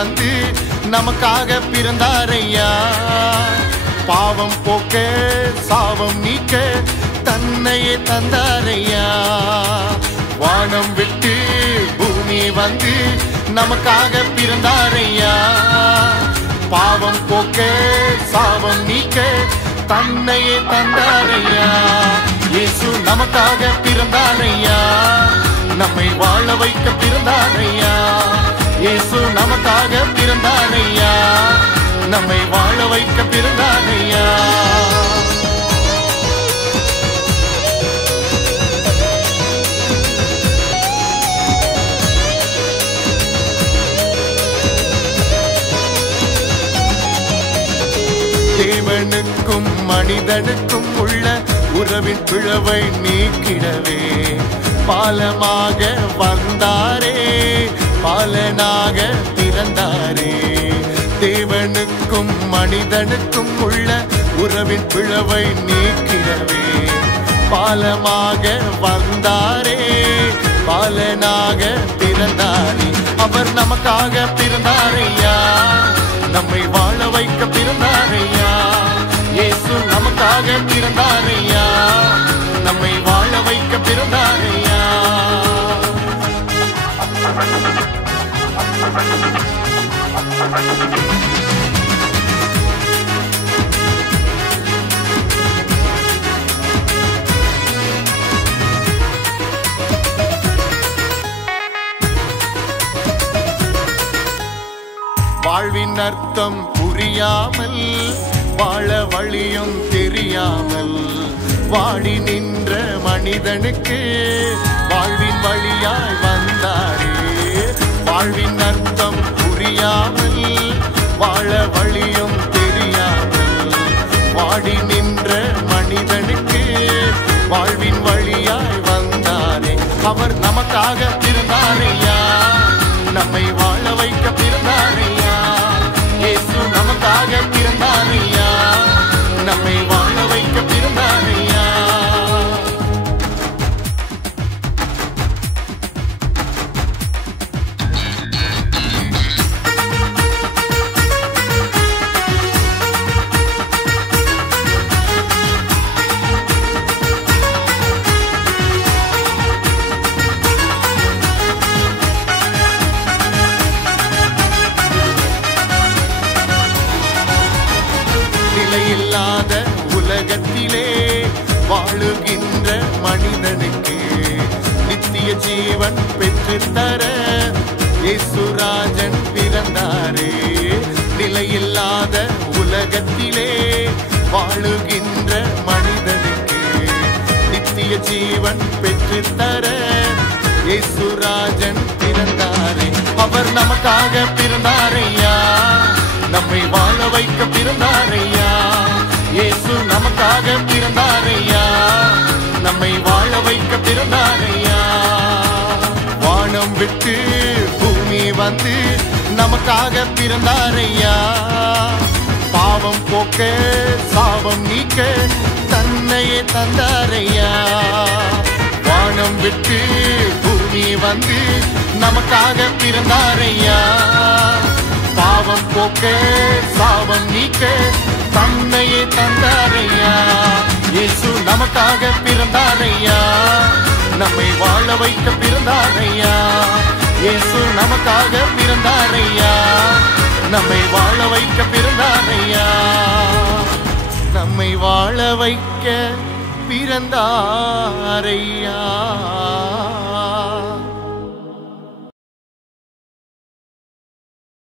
வந்து நமக்காக பிறந்தாரையா. பாவம் போக்க சாபம் நீக்க தன்னையே தந்தாரையா. வானம் விட்டு பூமி வந்து நமக்காக பிறந்தாரையா. பாவம் போக்க சாபம் நீக்க தன்னையே தந்தாரையா. இயேசு நமக்காக பிறந்தாரையா. நம்மை வாழ வைக்க பிறந்தாரையா. இயேசு நமக்காக பிறந்தாரையா. நம்மை வாழ வைக்க பிறந்தாரையா. தேவனுக்கும் மனிதனுக்கும் உள்ள உறவின் பிளவை நீக்கிடவே பாலமாக வந்தாரே, பாலனாக பிறந்தாரே. தேவனுக்கும் மனிதனுக்கும் உள்ள உறவின் பிளவை நீக்கிடவே பாலமாக வந்தாரே, பாலனாக பிறந்தாரே. அவர் நமக்காக பிறந்தாரையா. நம்மை வாழ வைக்க பிறந்தாரையா. இயேசு நமக்காக பிறந்தாரையா. நம்மை வாழ வைக்க பிறந்தாரையா. வாழ்வின் அர்த்தம் புரியாமல் வாழ வழியும் தெரியாமல் வாடி நின்ற மனிதனுக்கு வாழ்வின் வழியாய் வந்தாரே. வாழ்வின் அர்த்தம் புரியாமல் வாழ வழியும் தெரியாமல் வாடி நின்ற மனிதனுக்கு வாழ்வின் வழியாய் வந்தாரே. அவர் நமக்காக பிறந்தாரையா. நம்மை வாழ வைக்க பிறந்தாரையா. இயேசு நமக்காக பிறந்தாரையா. நம்மை வாழ வைக்க பிறந்தாரையா. நிலையில்லாத உலகத்திலே வாழுகின்ற மனிதனுக்கு நித்திய ஜீவன் பெற்று தர இயேசுராஜன் பிறந்தாரே. நிலையில்லாத உலகத்திலே வாழுகின்ற மனிதனுக்கு நித்திய ஜீவன் பெற்று தர இயேசுராஜன் பிறந்தாரே. அவர் நமக்காக பிறந்தாரையா. நம்மை வாழ வைக்க பிறந்தாரையா. இயேசு நமக்காக பிறந்தாரையா. நம்மை வாழ வைக்க பிறந்தாரையா. வானம் விட்டு பூமி வந்து நமக்காக பிறந்தாரையா. பாவம் போக்க சாபம் நீக்க தன்னையே தந்தாரையா. வானம் விட்டு பூமி வந்து நமக்காக பிறந்தாரையா. பாவம் போக்க சாபம் நீக்க தன்னையே தந்தாரையா. இயேசு நமக்காக பிறந்தாரையா. நம்மை வாழ வைக்க பிறந்தாரையா. இயேசு நமக்காக பிறந்தாரையா. நம்மை வாழ வைக்க பிறந்தாரையா. நம்மை வாழ வைக்க பிறந்தாரையா.